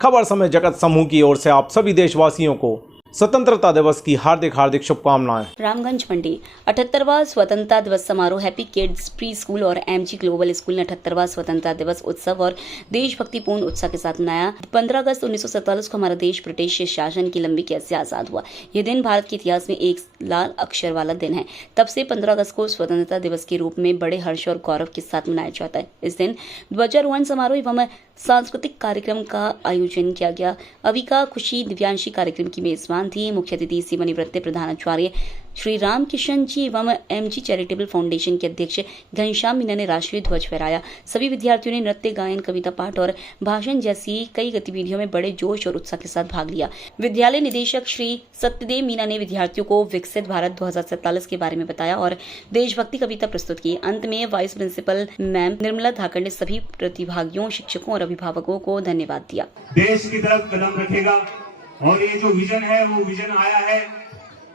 खबर समय जगत समूह की ओर से आप सभी देशवासियों को स्वतंत्रता दिवस की हार्दिक शुभकामनाएं। रामगंज मंडी 78वां स्वतंत्रता दिवस समारोह हैप्पी किड्स प्री स्कूल और एमजी ग्लोबल स्कूल ने 78वां स्वतंत्रता दिवस उत्सव और देशभक्तिपूर्ण उत्साह के साथ मनाया। 15 अगस्त 1947 को हमारा देश ब्रिटिश शासन की लंबी कैद से आजाद हुआ। यह दिन भारत के इतिहास में एक लाल अक्षर वाला दिन है। तब से 15 अगस्त को स्वतंत्रता दिवस के रूप में बड़े हर्ष और गौरव के साथ मनाया जाता है। इस दिन ध्वजारोहण समारोह एवं सांस्कृतिक कार्यक्रम का आयोजन किया गया। अविका खुशी दिव्यांशी कार्यक्रम की मेजबान थी। मुख्य अतिथि सेवानिवृत्त प्रधानाचार्य श्री राम किशन जी एवं एमजी चैरिटेबल फाउंडेशन के अध्यक्ष घनश्याम मीना ने राष्ट्रीय ध्वज फहराया। सभी विद्यार्थियों ने नृत्य, गायन, कविता पाठ और भाषण जैसी कई गतिविधियों में बड़े जोश और उत्साह के साथ भाग लिया। विद्यालय निदेशक श्री सत्यदेव मीना ने विद्यार्थियों को विकसित भारत 2047 के बारे में बताया और देशभक्ति कविता प्रस्तुत की। अंत में वाइस प्रिंसिपल मैम निर्मला धाकड़ ने सभी प्रतिभागियों, शिक्षकों और अभिभावकों को धन्यवाद दिया। देश की तरफ कदम रखेगा और ये जो विजन है वो विजन आया है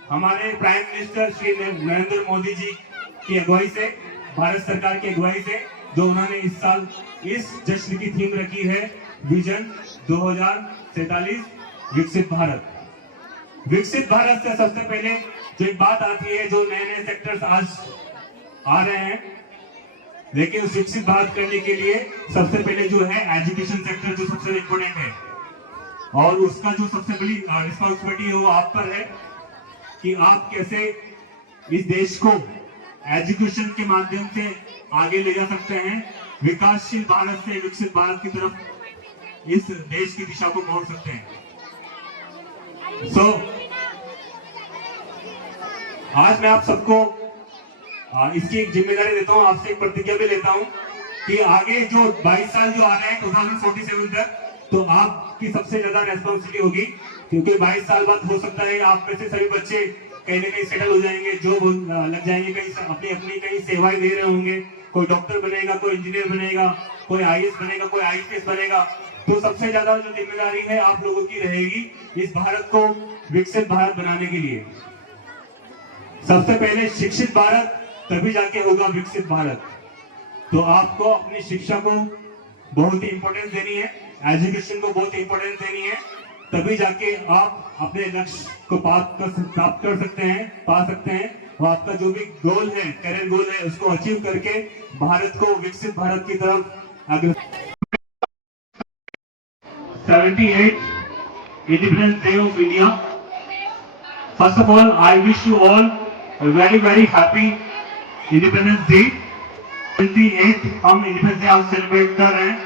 हमारे प्राइम मिनिस्टर श्री नरेंद्र मोदी जी की अगुवाई से, भारत सरकार की अगुवाई से, जो उन्होंने इस साल इस जश्न की थीम रखी है विजन 2047 विकसित भारत। विकसित भारत से सबसे पहले जो एक बात आती है, जो नए नए सेक्टर्स आज आ रहे हैं, लेकिन उस विकसित भारत करने के लिए सबसे पहले जो है एजुकेशन सेक्टर जो सबसे इम्पोर्टेंट है और उसका जो सबसे बड़ी रिस्पॉन्सिबिलिटी है वो आप पर है कि आप कैसे इस देश को एजुकेशन के माध्यम से आगे ले जा सकते हैं, विकासशील भारत से विकसित भारत की तरफ इस देश की दिशा को मोड़ सकते हैं। आज मैं आप सबको इसकी एक जिम्मेदारी देता हूं, आपसे एक प्रतिज्ञा भी लेता हूं कि आगे जो 22 साल जो आ रहे हैं 2047 तक, तो आपकी सबसे ज्यादा रेस्पॉन्सिबिलिटी होगी, क्योंकि 22 साल बाद हो सकता है आप में से सभी बच्चे कहीं ना कहीं सेटल हो जाएंगे, जॉब लग जाएंगे, कहीं अपनी अपनी कहीं सेवाएं दे रहे होंगे। कोई डॉक्टर बनेगा, कोई इंजीनियर बनेगा, कोई आईएएस बनेगा, कोई आईपीएस बनेगा। तो सबसे ज्यादा जो जिम्मेदारी है आप लोगों की रहेगी इस भारत को विकसित भारत बनाने के लिए। सबसे पहले शिक्षित भारत, तभी जाके होगा विकसित भारत। तो आपको अपनी शिक्षा को बहुत ही इंपॉर्टेंस देनी है, एजुकेशन को बहुत इंपॉर्टेंस देनी है, तभी जाके आप अपने लक्ष्य को प्राप्त कर सकते हैं, पा सकते हैं। और आपका जो भी गोल है, करियर गोल है, उसको अचीव करके भारत को विकसित भारत की तरफ अग्रसर। 78 Independence Day of India. First of all, I wish you all a very very happy Independence Day. 28 हम इंडिपेंडेंस डे आज सेलिब्रेट कर रहे हैं।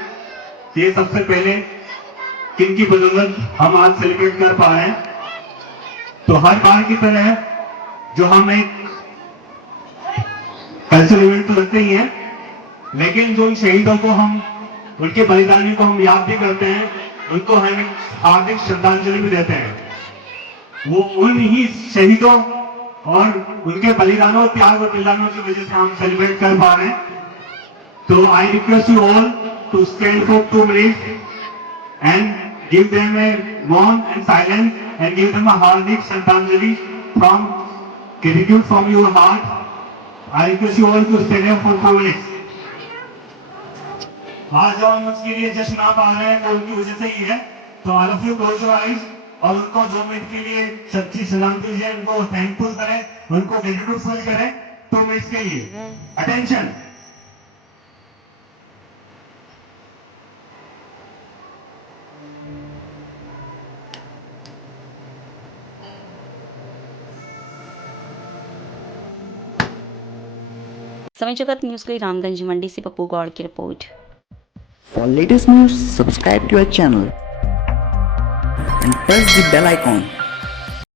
ये सबसे पहले किनकी बदौलत हम आज सेलिब्रेट कर पा रहे हैं। तो हर बार की तरह जो हम एक कल्चरल इवेंट तो रखते ही हैं, लेकिन जो शहीदों को हम, उनके बलिदानियों को हम याद भी करते हैं, उनको हम हार्दिक श्रद्धांजलि भी देते हैं। वो उन ही शहीदों और उनके बलिदानों, त्याग और बलिदानों की वजह से हम सेलिब्रेट कर पा रहे हैं। तो I request you all to stand for 2 minutes and give them a warm and silence and give them a hardik Shraddhanjali from gratitude from your heart. I request you all to stand here for 2 minutes. आज जो हम उसके लिए जश्न आप आ रहे हैं वो उनकी वजह से ही है। तो all of you close your eyes और उनको 2 मिनट के लिए सच्ची श्रद्धांजलि दीजिए, उनको थैंकफुल करें, उनको ग्रेटिट्यूड फील करें 2 मिनट्स के लिए। अटेंशन। समय जगत न्यूज के लिए रामगंज मंडी से पप्पू गौड़ की report. For latest news, subscribe to our channel and press the bell icon.